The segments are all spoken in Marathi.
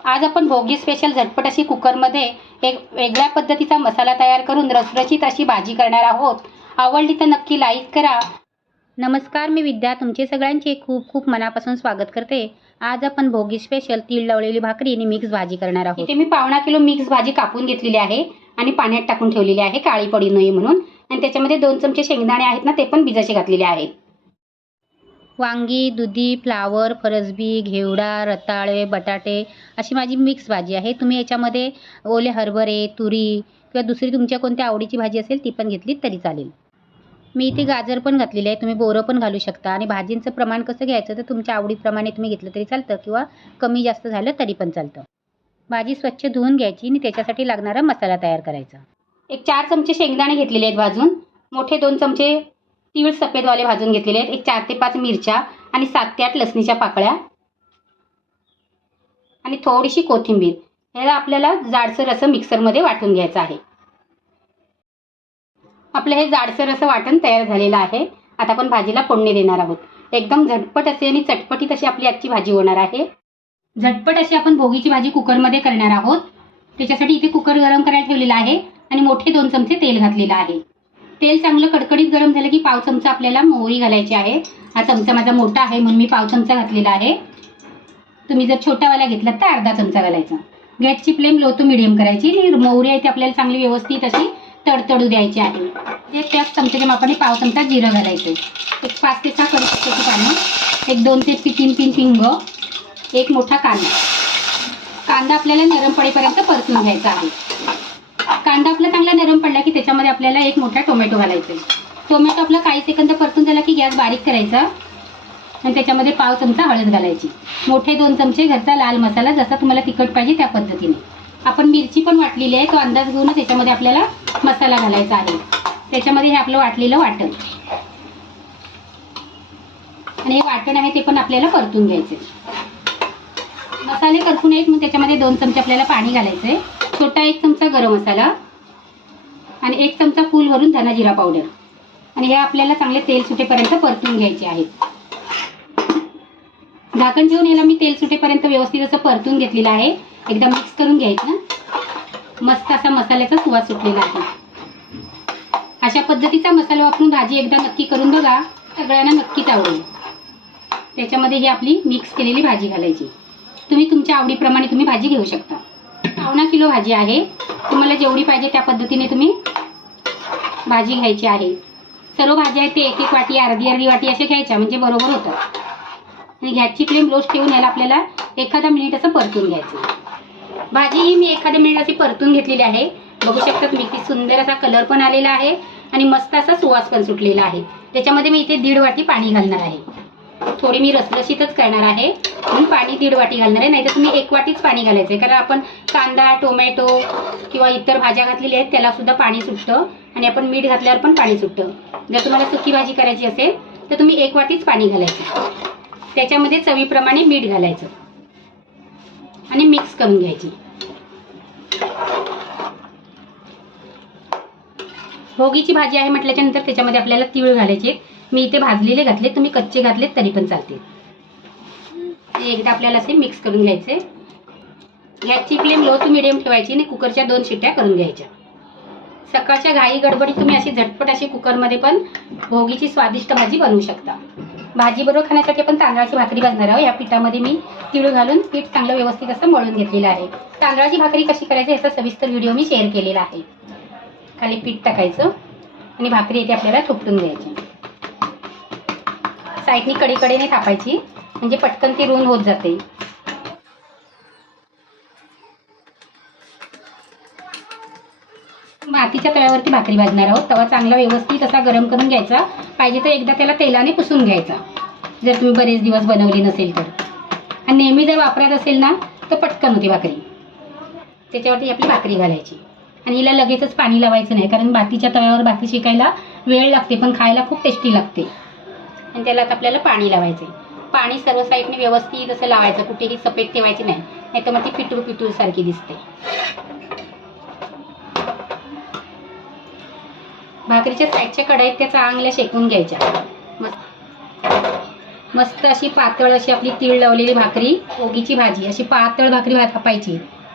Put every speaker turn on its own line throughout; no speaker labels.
आज आपण भोगी स्पेशल झटपट अशी कुकरमध्ये एक वेगळ्या पद्धतीचा मसाला तयार करून रसरशीत अशी भाजी करणार आहोत. आवडली तर नक्की लाईक करा. नमस्कार मी विद्या. तुमचे सगळ्यांचे खूप खूप मनापासून स्वागत करते. आज आपण भोगी स्पेशल तीळ लवलेली भाकरी आणि मिक्स भाजी करणार आहोत. इथे मी पावणा किलो मिक्स भाजी कापून घेतलेली आहे आणि पाण्यात टाकून ठेवलेली आहे काळी पडू नये म्हणून. आणि त्याच्यामध्ये दोन चमचे शेंगदाणे आहेत ना ते पण बिजाचे घातलेले आहेत. वांगी दुधी फ्लावर फरसबी घेवडा रताळे बटाटे अशी माझी मिक्स भाजी आहे. तुम्ही याच्यामध्ये ओले हरभरे तुरी किंवा दुसरी तुमच्या कोणत्या आवडीची भाजी असेल ती पण घेतली तरी चालेल. मी इथे गाजर पण घातलेली आहे. तुम्ही बोरं पण घालू शकता. आणि भाजींचं प्रमाण कसं घ्यायचं तर तुमच्या आवडीप्रमाणे तुम्ही घेतलं तरी चालतं किंवा कमी जास्त झालं तरी पण चालतं. भाजी स्वच्छ धुवून घ्यायची आणि त्याच्यासाठी लागणारा मसाला तयार करायचा. एक चार चमचे शेंगदाणे घेतलेले आहेत भाजून. मोठे दोन चमचे तीळ सफेदवाले भाजून घेतलेले आहेत. एक चार ते पाच मिरच्या आणि सात ते आठ लसणीच्या पाकळ्या. आणि थोडीशी कोथिंबीर. ह्याला आपल्याला जाडसर असं मिक्सरमध्ये वाटून घ्यायचं आहे. आपलं हे जाडसर असं वाटण तयार झालेलं आहे. आता आपण भाजीला फोडणी देणार आहोत. एकदम झटपट असे आणि चटपटीत अशी आपली आजची भाजी होणार आहे. झटपट अशी आपण भोगीची भाजी कुकरमध्ये करणार आहोत. त्याच्यासाठी इथे कुकर गरम करायला ठेवलेला आहे आणि मोठे दोन चमचे तेल घातलेलं आहे. तेल चांगलं कडकडीत गरम झालं की पाव चमचा आपल्याला मोहरी घालायची आहे. हा चमचा माझा मोठा आहे म्हणून मी पाव चमचा घातलेला आहे. तुम्ही जर छोटावाला घेतलात तर अर्धा चमचा घालायचा. गॅसची फ्लेम लो टू मिडियम करायची. आणि मोहरी आहे ती आपल्याला चांगली व्यवस्थित अशी तडतडू द्यायची आहे. एक त्याच चमच्याच्या मापाने पाव चमचा जिरं घालायचं एक पाच ते सहा कढीपत्त्याची पानं एक दोन ते तीन तीन हिंग एक मोठा कांदा. कांदा आपल्याला नरम पडेपर्यंत परतून घ्यायचा आहे. कांदा आपला चांगला नरम पडे आपल्याला एक मोठा टोमॅटो घालायचा आहे. टोमॅटो आपला काही सेकंद परतून झाला की गॅस बारीक करायचा. आणि त्याच्यामध्ये पाव चमचा हळद घालायची. मोठे दोन चमचे घरचा लाल मसाला जसा तुम्हाला तिखट पाहिजे त्या पद्धतीने. आपण मिरची पण वाटलेली आहे तो अंदाज घेऊन त्याच्यामध्ये आपल्याला मसाला घालायचा आहे. त्याच्यामध्ये हे आपलं वाटलेलं वाटण. आणि हे वाटण आहे ते पण आपल्याला परतून घ्यायचे मसाले करपून आहेत मग त्याच्यामध्ये दोन चमचे आपल्याला पाणी घालायचं आहे छोटा एक चमचा गरम मसाला. आणि एक चमचा फूल भरून धना जिरा पावडर आणि हे आपल्याला चांगले तेल सुटेपर्यंत परतून घ्यायचे आहेत झाकण ठेवून याला मी तेल सुटेपर्यंत व्यवस्थित असं परतून घेतलेलं आहे. एकदा मिक्स करून घ्यायचं. मस्त असा मसाल्याचा सुवास सुटलेला आहे. अशा पद्धतीचा मसाला वापरून भाजी एकदा नक्की करून बघा. सगळ्यांना नक्कीच आवडेल. त्याच्यामध्ये ही आपली मिक्स केलेली भाजी घालायची. तुम्ही तुमच्या आवडीप्रमाणे तुम्ही भाजी घेऊ शकता. पावणा किलो भाजी आहे. तुम्हाला जेवढी पाहिजे त्या पद्धतीने तुम्ही भाजी घ्यायची आहे. सर्व भाज्या आहेत ते एक एक वाटी अर्धी अर्धी वाटी अशा घ्यायच्या म्हणजे बरोबर होतं. आणि गॅसची फ्लेम लोच ठेवून याला आपल्याला एखादा मिनिट असं परतून घ्यायचं. भाजी ही मी एखाद्या मिनिट अशी परतून घेतलेली आहे. बघू शकतात मी किती सुंदर असा कलर पण आलेला आहे आणि मस्त असा सुवास पण सुटलेला आहे. त्याच्यामध्ये मी इथे दीड वाटी पाणी घालणार आहे. थोडी मी रसरशीतच करणार आहे. म्हणून पाणी दीड वाटी घालणार आहे. नाहीतर तुम्ही एक वाटीच पाणी घालायचं आहे कारण आपण कांदा टोमॅटो किंवा इतर भाज्या घातलेल्या आहेत त्याला सुद्धा पाणी सुटतं. आणि आपण मीठ घातल्यावर पण पाणी सुटतं. जर तुम्हाला सुकी भाजी करायची असेल तर तुम्ही एक वाटीच पाणी घालायचं. त्याच्यामध्ये चवीप्रमाणे मीठ घालायचं. आणि मिक्स करून घ्यायची. भोगीची भाजी आहे म्हटल्याच्या नंतर त्याच्यामध्ये आपल्याला तीळ घालायचे. मी इथे भाजलेले घातले तुम्ही कच्चे घातलेत तरी पण चालतील. ते एकदा आपल्याला असे मिक्स करून घ्यायचे. गॅसची फ्लेम लो टू मिडियम ठेवायची आणि कुकरच्या दोन शिट्ट्या करून घ्यायच्या. सकाळच्या घाई गडबडीत तुम्ही अशी झटपट अशी कुकरमध्ये पण भोगीची स्वादिष्ट भाजी बनवू शकता. भाजी बरोबर खाण्यासाठी आपण तांदळाची भाकरी भाजणार आहोत. या पिठामध्ये मी तीळ घालून पीठ चांगलं व्यवस्थित असं मळून घेतलेलं आहे. तांदळाची भाकरी कशी करायची याचा सविस्तर व्हिडिओ मी शेअर केलेला आहे. खाली पीठ टाकायचं आणि भाकरी इथे आपल्याला थोपटून घ्यायची साईडनी नाही थापायची म्हणजे पटकन ती रुंद होत जाते. मातीच्या तव्यावरती भाकरी भाजणार आहोत. तवा चांगला व्यवस्थित असा गरम करून घ्यायचा. पाहिजे तर एकदा त्याला तेलाने पुसून घ्यायचा. जर तुम्ही बरेच दिवस बनवली नसेल तर. आणि नेहमी जर वापरत असेल ना तर पटकन होती भाकरी. त्याच्यावरती आपली भाकरी घालायची. आणि हिला लगेचच पाणी लावायचं नाही कारण बातीच्या तव्यावर बाती शिकायला वेळ लागते पण खायला खूप टेस्टी लागते. आणि त्याला आता आपल्याला पाणी लावायचं पाणी सर्व साईडने व्यवस्थित असं लावायचं कुठेही सफेद ठेवायची नाही. नाही तर मग ती पिटूर पिटूर सारखी दिसते. भाकरीच्या साईडच्या कढाईत त्या चांगल्या शेकून घ्यायच्या. मस्त. अशी पातळ अशी आपली तीळ लावलेली भाकरी ओगीची भाजी अशी पातळ भाकरी भात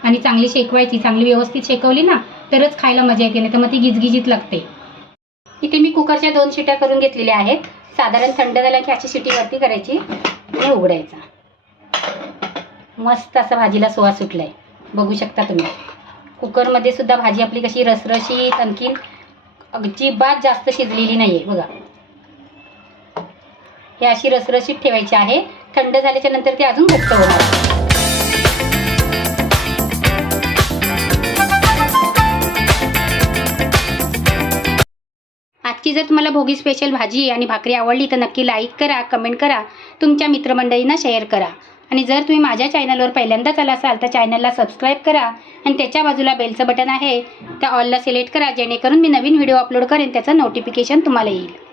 आणि चांगली शेकवायची. चांगली व्यवस्थित शेकवली ना तरच खायला मजा येते नाही तर मग ती गिजगिजीत लागते. इथे मी कुकरच्या दोन शिट्या करून घेतलेल्या आहेत. साधारण थंड झालं की अशी शिटी वरती करायची. आणि उघडायचा. मस्त असा भाजीला सुवास सुटलाय. बघू शकता तुम्ही. कुकरमध्ये सुद्धा भाजी आपली कशी रसरशीत आणखीन अजिबात जास्त शिजलेली नाहीये. बघा. हे अशी रसरशीत ठेवायची आहे. थंड झाल्याच्यानंतर ते अजून घट्ट होणार. आजची जर तुम्हाला भोगी स्पेशल भाजी आणि भाकरी आवडली तर नक्की लाईक करा कमेंट करा तुमच्या मित्रमंडळींना शेअर करा. आणि जर तुम्ही माझ्या चॅनलवर पहिल्यांदाच आला असाल तर चॅनलला सबस्क्राईब करा आणि त्याच्या बाजूला बेलचं बटन आहे त्या ऑलला सिलेक्ट करा जेणेकरून मी नवीन व्हिडिओ अपलोड करेन त्याचं नोटिफिकेशन तुम्हाला येईल.